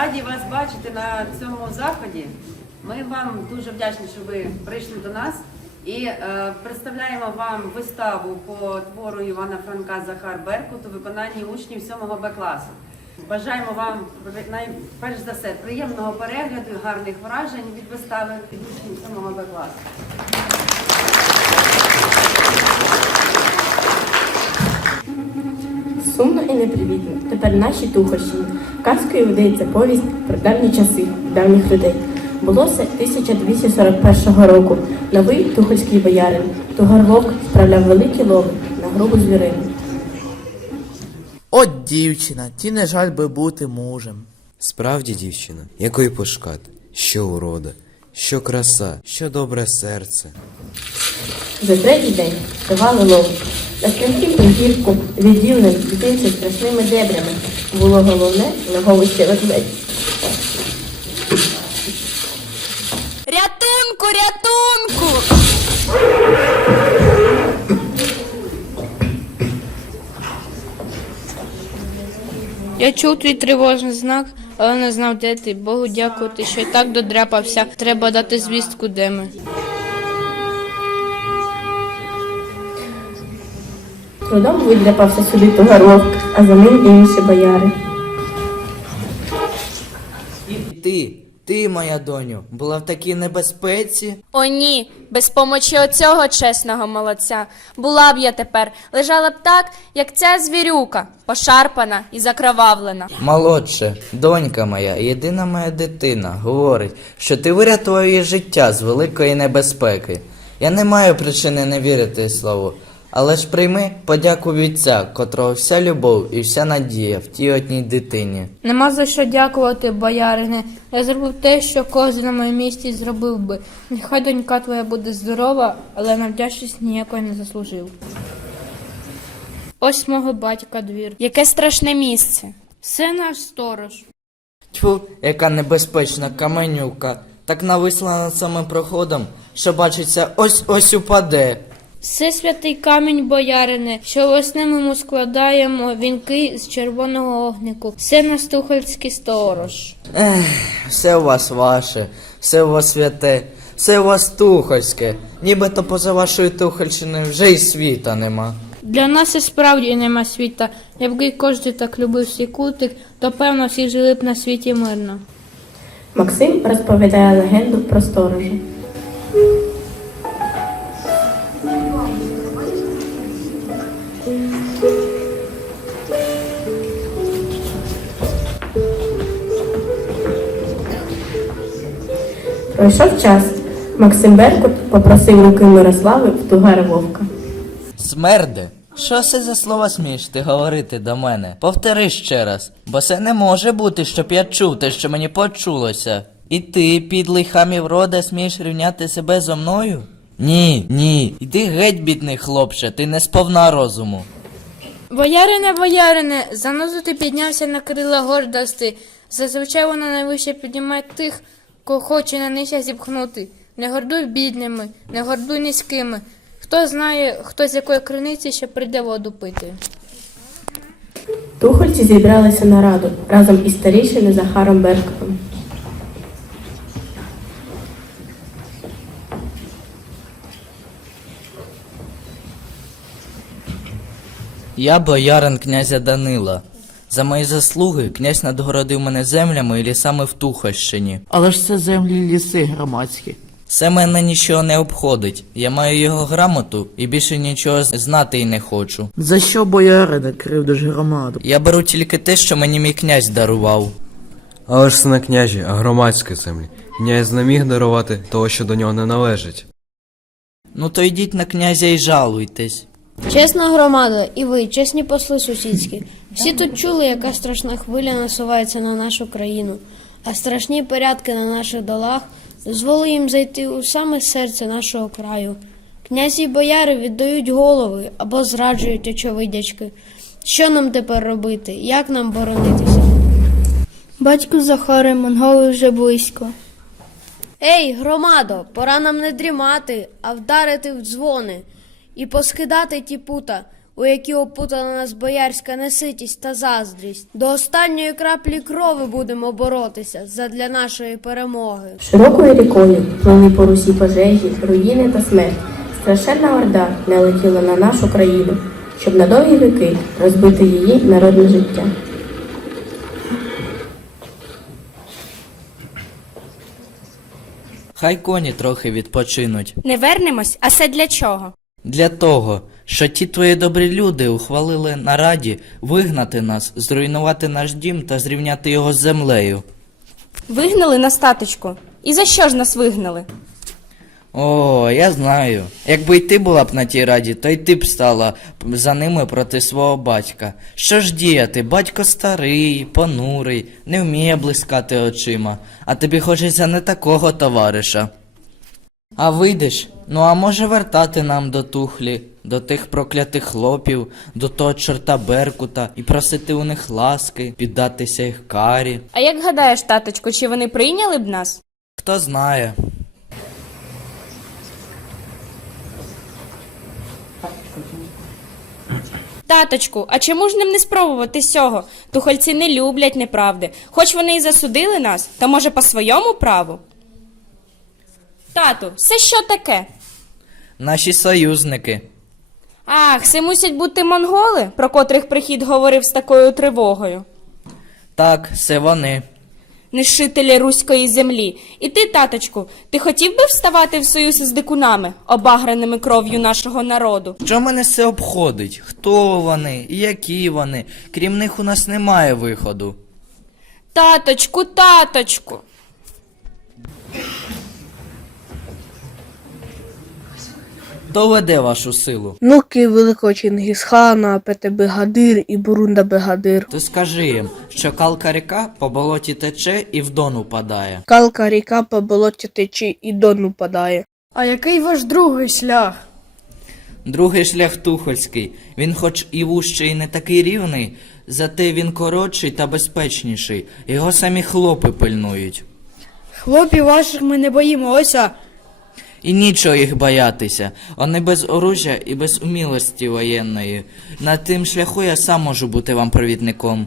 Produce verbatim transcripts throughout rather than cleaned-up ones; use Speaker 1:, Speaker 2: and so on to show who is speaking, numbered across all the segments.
Speaker 1: раді вас бачити на цьому заході. Ми вам дуже вдячні, що ви прийшли до нас і е, представляємо вам виставу по твору Івана Франка «Захар Беркут» у виконанні учнів сьомого Б класу. Бажаємо вам, найперш за все, приємного перегляду і гарних вражень від вистави від учнів сьомого Б класу.
Speaker 2: Сумно і непривітно. Тепер наші Тухольщині. Казкою видається повість про давні часи, давніх людей. Було це тисяча двісті сорок першого року. Новий тухольський боярин Тугар Вовк справляв великі лови на грубу звірину.
Speaker 3: От дівчина, ті не жаль би бути мужем.
Speaker 4: Справді, дівчина, якої пошкати, що урода, що краса, що добре серце.
Speaker 2: За третій день давали лову. На стрімкім пригірку, відділеним дитинці страшними дебрями, було головне логовище ведмедь.
Speaker 5: Рятунку, рятунку!
Speaker 6: Я чув твій тривожний знак, але не знав, де ти. Богу дякувати, що й так додряпався. Треба дати звістку, де ми.
Speaker 2: Трудом видряпався сюди Тугар Вовк, а за ним і інші бояри.
Speaker 3: І ти, ти, моя доню, була в такій небезпеці?
Speaker 5: О ні, без помочі оцього чесного молодця. Була б я тепер, лежала б так, як ця звірюка, пошарпана і закровавлена.
Speaker 3: Молодше, донька моя, єдина моя дитина, говорить, що ти врятував її життя з великої небезпеки. Я не маю причини не вірити слову, але ж прийми подяку вітця, котрого вся любов і вся надія в тій одній дитині.
Speaker 6: Нема за що дякувати, боярине. Я зробив те, що кожен на моєму місці зробив би. Нехай донька твоя буде здорова, але на вдячність ніякої не заслужив. Ось мого батька двір.
Speaker 5: Яке страшне місце.
Speaker 6: Це наш сторож.
Speaker 3: Тьфу, яка небезпечна каменюка, так нависла над самим проходом, що бачиться ось-ось упаде.
Speaker 6: Це святий камінь, боярине, що весни ми йому складаємо вінки з червоного огнику. Це наш тухольський сторож.
Speaker 3: Ех, все у вас ваше, все у вас святе, все у вас тухольське. Нібито поза вашою Тухольщиною вже й світа нема.
Speaker 6: Для нас і справді нема світа. Якби кожен так любив свій кутик, то певно всі жили б на світі мирно.
Speaker 2: Максим розповідає легенду про сторожа. Пройшов час. Максим Беркут попросив руки Мирослави в Тугара Вовка.
Speaker 3: Смерде, що це за слова смієш ти говорити до мене? Повтори ще раз, бо це не може бути, щоб я чув те, що мені почулося. І ти, підлий хамів рода, смієш рівняти себе зо мною? Ні, ні, іди геть, бідний хлопче, ти не сповна розуму.
Speaker 6: Боярине, боярине, занозу ти піднявся на крила гордости. Зазвичай вона найвище піднімає тих, кого хоче на нижче зіпхнути. Не гордуй бідними, не гордуй низькими. Хто знає, хто з якої криниці ще прийде воду пити.
Speaker 2: Тухольці зібралися на раду разом із старішиною Захаром Беркутом.
Speaker 3: Я боярин князя Данила. За мої заслуги князь надгородив мене землями і лісами в Тухольщині.
Speaker 7: Але ж це землі й ліси громадські.
Speaker 3: Це мене нічого не обходить. Я маю його грамоту і більше нічого знати й не хочу.
Speaker 7: За що, боярине, кривдиш громаду?
Speaker 3: Я беру тільки те, що мені мій князь дарував.
Speaker 4: Але ж це не княжі, а громадські землі. Князь не міг дарувати того, що до нього не належить.
Speaker 3: Ну то йдіть на князя і жалуйтесь.
Speaker 8: Чесна громада, і ви, чесні посли сусідські, всі тут чули, яка страшна хвиля насувається на нашу країну, а страшні порядки на наших долах дозволили їм зайти у саме серце нашого краю. Князі й бояри віддають голови або зраджують очевидячки. Що нам тепер робити? Як нам боронитися?
Speaker 9: Батьку Захаре, монголи вже близько.
Speaker 8: Ей, громадо, пора нам не дрімати, а вдарити в дзвони і поскидати ті пута. у які опутала нас боярська неситість та заздрість. До останньої краплі крови будемо боротися задля нашої перемоги.
Speaker 2: Широкою рікою плили по Русі пожежі, руїни та смерть. Страшенна орда налетіла на нашу країну, щоб на довгі віки розбити її народне життя.
Speaker 3: Хай коні трохи відпочинуть.
Speaker 5: Не вернемось, а це для чого?
Speaker 3: Для того, що ті твої добрі люди ухвалили на раді вигнати нас, зруйнувати наш дім та зрівняти його з землею.
Speaker 5: Вигнали на статочку. І за що ж нас вигнали?
Speaker 3: О, я знаю. Якби й ти була б на тій раді, то й ти б стала за ними проти свого батька. Що ж діяти? Батько старий, понурий, не вміє блискати очима, а тобі хочеться не такого товариша. А вийдеш? Ну а може вертати нам до Тухлі, до тих проклятих хлопів, до того чорта Беркута і просити у них ласки, піддатися їх карі.
Speaker 5: А як гадаєш, таточку, чи вони прийняли б нас?
Speaker 3: Хто знає.
Speaker 5: Таточку, а чому ж ним не спробувати сього? Тухольці не люблять неправди. Хоч вони і засудили нас, то може по своєму праву? Тату, це що таке?
Speaker 3: Наші союзники.
Speaker 5: Ах, це мусять бути монголи, про котрих прихід говорив з такою тривогою.
Speaker 3: Так, це вони.
Speaker 5: Нищителі руської землі. І ти, таточку, ти хотів би вставати в союз із дикунами, обаграними кров'ю нашого народу?
Speaker 3: Що мене це обходить? Хто вони? І які вони? Крім них у нас немає виходу.
Speaker 5: Таточку, таточку.
Speaker 3: Доведе вашу силу.
Speaker 10: Внуки великого Чингісхана, Пете-Бегадир і Бурунда-Бегадир.
Speaker 3: То скажи їм, що калка ріка по болоті тече і в Дон упадає.
Speaker 10: Калка ріка по болоті тече і Дон упадає.
Speaker 6: А який ваш другий шлях?
Speaker 3: Другий шлях Тухольський. Він хоч і вужчий, і не такий рівний, зате він коротший та безпечніший. Його самі хлопи пильнують.
Speaker 6: Хлопів ваших ми не боїмося.
Speaker 3: І нічого їх боятися. Вони без оружя і без умілості воєнної. На тим шляху я сам можу бути вам провідником.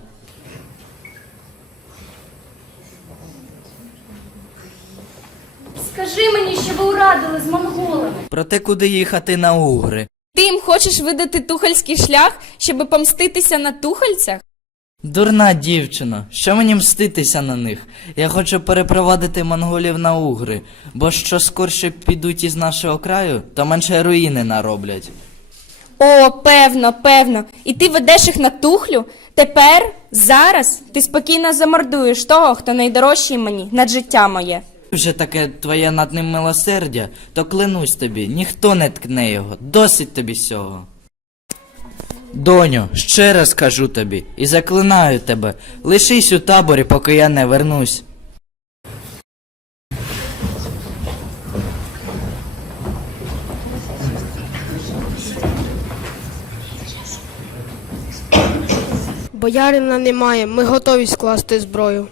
Speaker 5: Скажи мені, що ви урадили з монголами.
Speaker 3: Проте куди їхати на Угри?
Speaker 5: Ти їм хочеш видати тухольський шлях, щоби помститися на тухольцях?
Speaker 3: Дурна дівчино, що мені мститися на них? Я хочу перепровадити монголів на Угри, бо що скорше підуть із нашого краю, то менше руїни нароблять.
Speaker 5: О, певно, певно. І ти ведеш їх на тухлю? Тепер, зараз, ти спокійно замордуєш того, хто найдорожчий мені, над життя моє.
Speaker 3: Вже таке твоє над ним милосердя, то клянусь тобі, ніхто не ткне його, досить тобі сього. Доню, ще раз кажу тобі і заклинаю тебе, лишись у таборі, поки я не вернусь.
Speaker 10: Боярина немає, ми готові скласти зброю.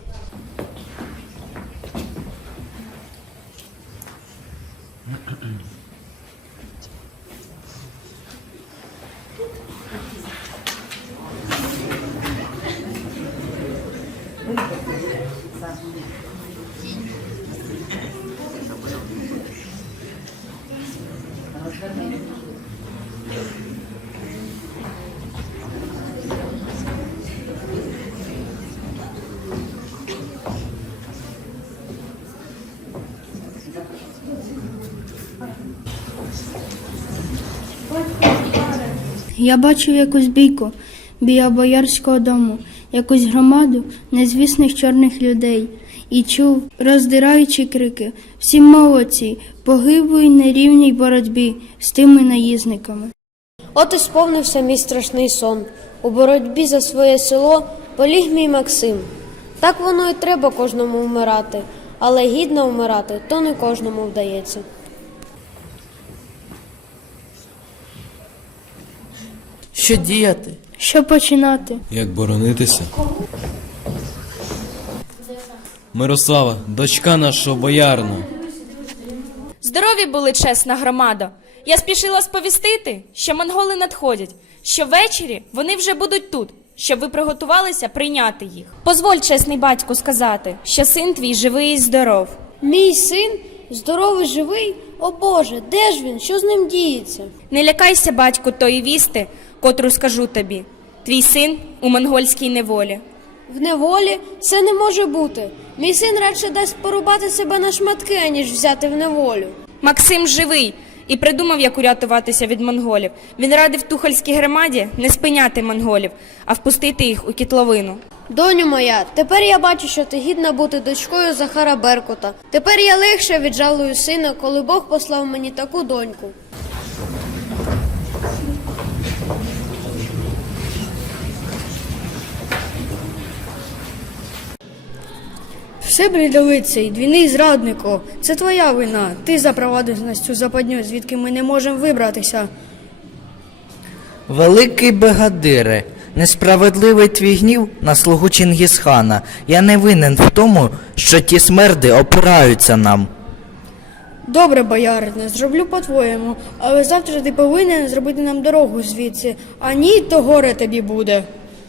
Speaker 9: Я бачив якусь бійку біля боярського дому, якусь громаду незвісних чорних людей і чув, роздираючі крики: «Всі молодці, погиблій нерівній боротьбі з тими наїзниками».
Speaker 8: От і сповнився мій страшний сон. У боротьбі за своє село поліг мій Максим. Так воно і треба кожному вмирати, але гідно вмирати то не кожному вдається.
Speaker 3: Що діяти?
Speaker 9: Що починати?
Speaker 4: Як боронитися? Мирослава, дочка нашого боярина.
Speaker 5: Здорові були, чесна громада. Я спішила сповістити, що монголи надходять. що ввечері вони вже будуть тут, щоб ви приготувалися прийняти їх. Позволь, чесний батьку, сказати, що син твій живий і здоров.
Speaker 8: Мій син здоровий, живий? О Боже, де ж він? Що з ним діється?
Speaker 5: Не лякайся, батьку, тої вісти, котру скажу тобі. Твій син у монгольській неволі.
Speaker 8: В неволі? Це не може бути. Мій син радше дасть порубати себе на шматки, аніж взяти в неволю.
Speaker 5: Максим живий і придумав, як урятуватися від монголів. Він радив тухольській громаді не спиняти монголів, а впустити їх у кітловину.
Speaker 8: Доню моя, тепер я бачу, що ти гідна бути дочкою Захара Беркута. Тепер я легше віджалую сина, коли Бог послав мені таку доньку.
Speaker 9: Все, блідолицей, двійний зраднику, це твоя вина. Ти запровадив нас цю западню, звідки ми не можемо вибратися.
Speaker 3: Великий Бегадире, несправедливий твій гнів на слугу Чингісхана. Я не винен в тому, що ті смерди опираються нам.
Speaker 9: Добре, боярине, зроблю по-твоєму, але завтра ти повинен зробити нам дорогу звідси, а ні, то горе тобі буде.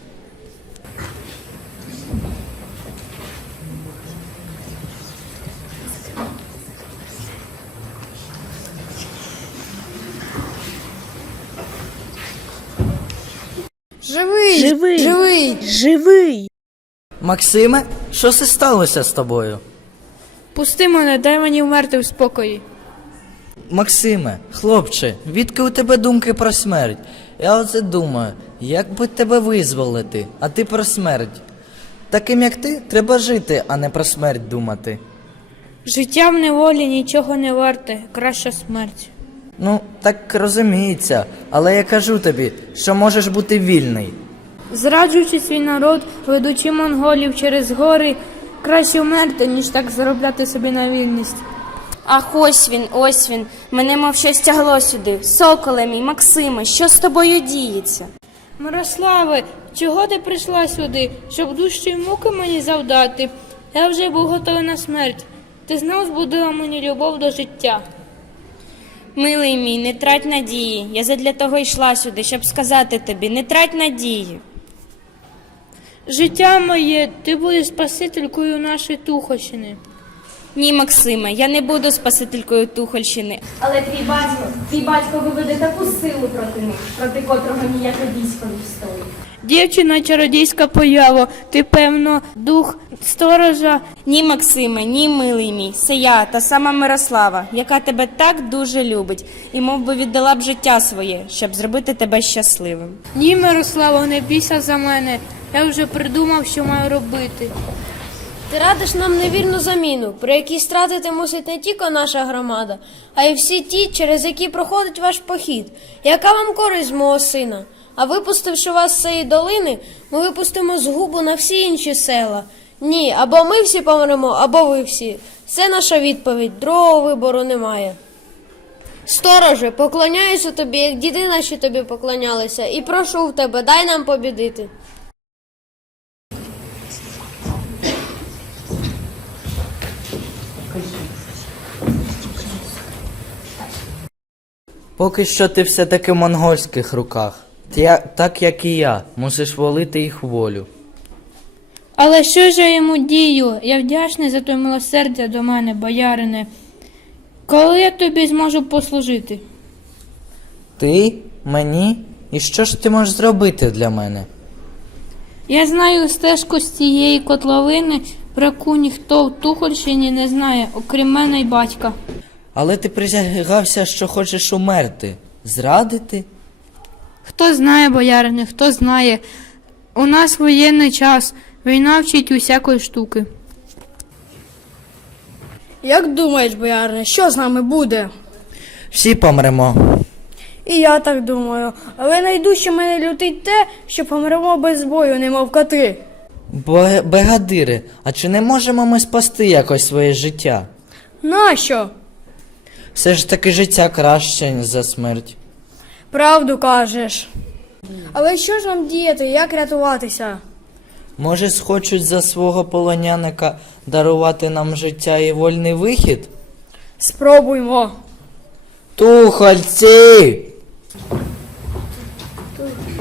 Speaker 10: Живий!
Speaker 7: Живий!
Speaker 10: Живий!
Speaker 7: Живий!
Speaker 3: Максиме, що це сталося з тобою?
Speaker 6: Пусти мене, дай мені вмерти в спокої.
Speaker 3: Максиме, хлопче, відки у тебе думки про смерть? Я оце думаю, як би тебе визволити, а ти про смерть. Таким як ти, треба жити, а не про смерть думати.
Speaker 6: Життя в неволі нічого не варте, краща смерть.
Speaker 3: Ну, так розуміється, але я кажу тобі, що можеш бути вільний.
Speaker 6: Зраджуючи свій народ, ведучи монголів через гори, краще вмерти, ніж так заробляти собі на вільність.
Speaker 5: Ах, ось він, ось він. Мене мов щось тягло сюди. Соколе мій, Максиме, що з тобою діється?
Speaker 6: Мирославе, чого ти прийшла сюди, щоб дужчої муки мені завдати? Я вже був готовий на смерть. Ти знов збудила мені любов до життя.
Speaker 5: Милий мій, не трать надії. Я задля того йшла сюди, щоб сказати тобі, не трать надії.
Speaker 6: Життя моє, ти будеш спасителькою нашої Тухольщини.
Speaker 5: Ні, Максиме, я не буду спасителькою Тухольщини. Але твій батько, твій батько виведе таку силу проти них, проти котрого ніяке військо не встоїть.
Speaker 6: Дівчина чародійська поява, ти, певно, дух сторожа.
Speaker 5: Ні, Максиме, ні, милий мій, це я, та сама Мирослава, яка тебе так дуже любить і мов би віддала б життя своє, щоб зробити тебе щасливим.
Speaker 6: Ні, Мирослава, не бійся за мене, я вже придумав, що маю робити.
Speaker 8: Ти радиш нам невірну заміну, при якій стратити мусить не тільки наша громада, а й всі ті, через які проходить ваш похід. Яка вам користь з мого сина? А випустивши вас з цієї долини, ми випустимо згубу на всі інші села. Ні, або ми всі помремо, або ви всі. Це наша відповідь, другого вибору немає. Стороже, поклоняюся тобі, як діди наші тобі поклонялися, і прошу в тебе, дай нам побідити.
Speaker 3: Поки що ти все-таки в монгольських руках. Ти, так як і я, мусиш волити їх волю.
Speaker 6: Але що ж я йому дію? Я вдячний за твоє милосердя до мене, боярине. Коли я тобі зможу послужити?
Speaker 3: Ти? Мені? І що ж ти можеш зробити для мене?
Speaker 6: Я знаю стежку з цієї котловини, про яку ніхто в Тухольщині не знає, окрім мене й батька.
Speaker 3: Але ти присягався, що хочеш умерти. Зрадити?
Speaker 6: Хто знає, боярине, хто знає. У нас воєнний час, війна вчить усякої штуки.
Speaker 9: Як думаєш, боярине, що з нами буде?
Speaker 3: Всі помремо.
Speaker 9: І я так думаю, але найдужче мене лютить те, що помремо без бою, немов коти.
Speaker 3: Бо, Бегадире, а чи не можемо ми спасти якось своє життя?
Speaker 9: Нащо?
Speaker 3: Все ж таки життя краще, ніж за смерть.
Speaker 9: Правду кажеш. Але що ж нам діяти, як рятуватися?
Speaker 3: Може, схочуть за свого полоняника дарувати нам життя і вольний вихід?
Speaker 9: Спробуймо.
Speaker 3: Тухольці!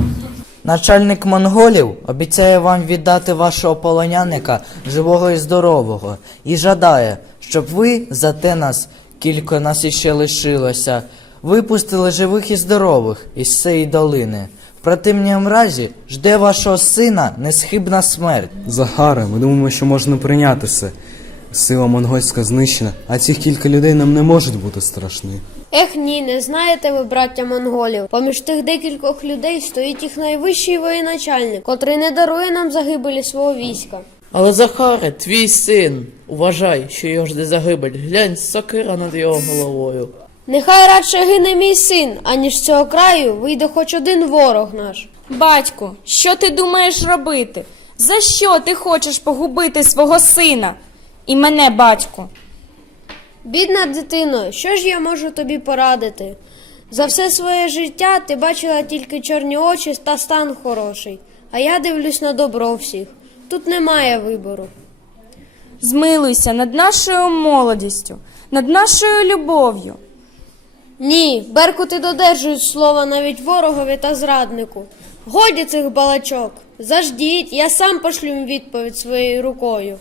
Speaker 3: Начальник монголів обіцяє вам віддати вашого полоняника живого і здорового, і жадає, щоб ви, за те нас, кілько нас іще лишилося, випустили живих і здорових із цієї долини. В противному разі жде вашого сина несхибна смерть.
Speaker 11: Захаре, ми думаємо, що можна прийняти це. Сила монгольська знищена, а ці кілька людей нам не можуть бути страшні.
Speaker 8: Ех ні, не знаєте ви, браття монголів. Поміж тих декількох людей стоїть їх найвищий воєначальник, котрий не дарує нам загибелі свого війська.
Speaker 7: Але Захаре, твій син, уважай, що його жде загибель. Глянь, сокира над його головою.
Speaker 8: Нехай радше гине мій син, аніж з цього краю вийде хоч один ворог наш.
Speaker 5: Батьку, що ти думаєш робити? За що ти хочеш погубити свого сина? І мене, батьку.
Speaker 8: Бідна дитино, що ж я можу тобі порадити? За все своє життя ти бачила тільки чорні очі та стан хороший, а я дивлюсь на добро всіх. Тут немає вибору.
Speaker 5: Змилуйся над нашою молодістю, над нашою любов'ю.
Speaker 8: Ні, беркути додержують слова навіть ворогові та зраднику. Годі цих балачок. Заждіть, я сам пошлю їм відповідь своєю рукою.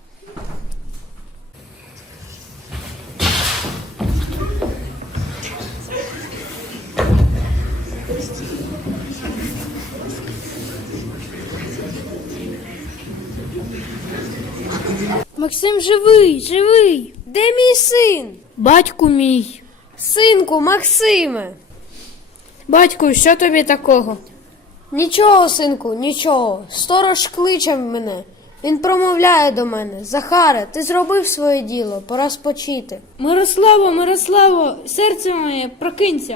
Speaker 9: Максим живий, живий.
Speaker 8: Де мій син?
Speaker 9: Батьку мій.
Speaker 8: Синку, Максиме.
Speaker 6: Батьку, що тобі такого?
Speaker 8: Нічого, синку, нічого. Сторож кличе мене. Він промовляє до мене: Захаре, ти зробив своє діло, пора спочити.
Speaker 6: Мирославо, Мирославо, серце моє, прокинься.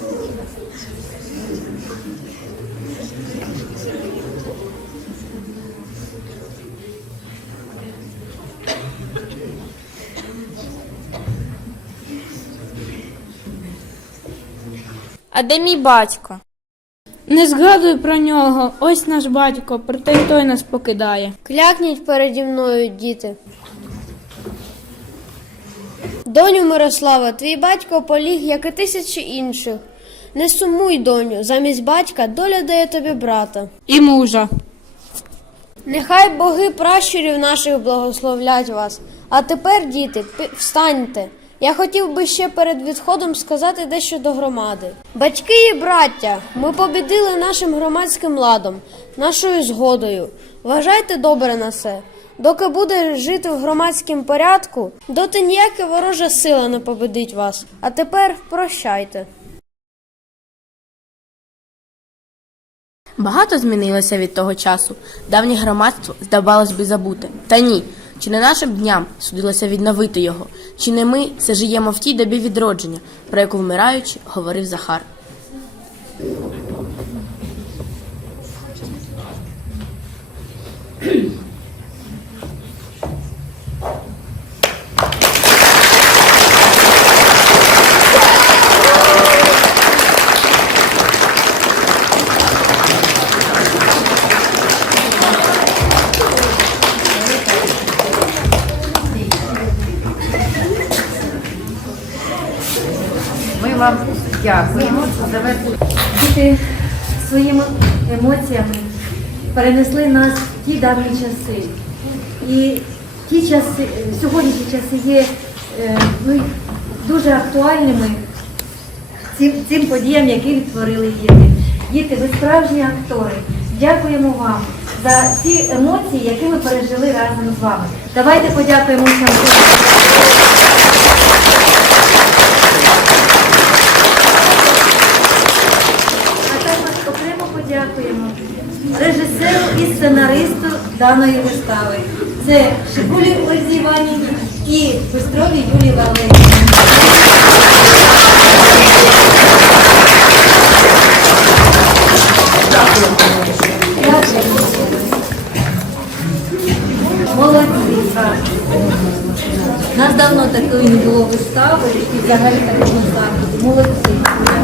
Speaker 5: А де мій батько?
Speaker 6: Не згадуй про нього, ось наш батько, проте й той нас покидає.
Speaker 8: Клякніть переді мною, діти. Доню Мирослава, твій батько поліг, як і тисячі інших. Не сумуй, доню, замість батька доля дає тобі брата.
Speaker 6: І мужа.
Speaker 8: Нехай боги пращурів наших благословлять вас. А тепер, діти, пи- встаньте. Я хотів би ще перед відходом сказати дещо до громади. Батьки і браття, ми побідили нашим громадським ладом, нашою згодою. Вважайте добре на це. Доки буде жити в громадському порядку, доти ніяка ворожа сила не победить вас. А тепер прощайте.
Speaker 2: Багато змінилося від того часу. Давнє громадство, здавалось би, забуте. Та ні. Чи не нашим дням судилося відновити його? Чи не ми все жиємо в тій добі відродження, про яку вмираючи говорив Захар?
Speaker 1: Ми вам дякуємо за весь
Speaker 12: Діти своїми емоціями перенесли нас в ті давні часи. І ті часи, сьогоднішні часи є е, ну, дуже актуальними цим, цим подіям, які відтворили діти. Діти, ви справжні актори. Дякуємо вам за ті емоції, які ми пережили разом з вами. Давайте подякуємо всім. Окремо подякуємо режисеру і сценаристу даної вистави. Це Шикулі Ользі Іванівні і Бистровій Юлії Валеріївні. Молодці. У нас давно такої не було вистави і взагалі такого заходу. Молодці.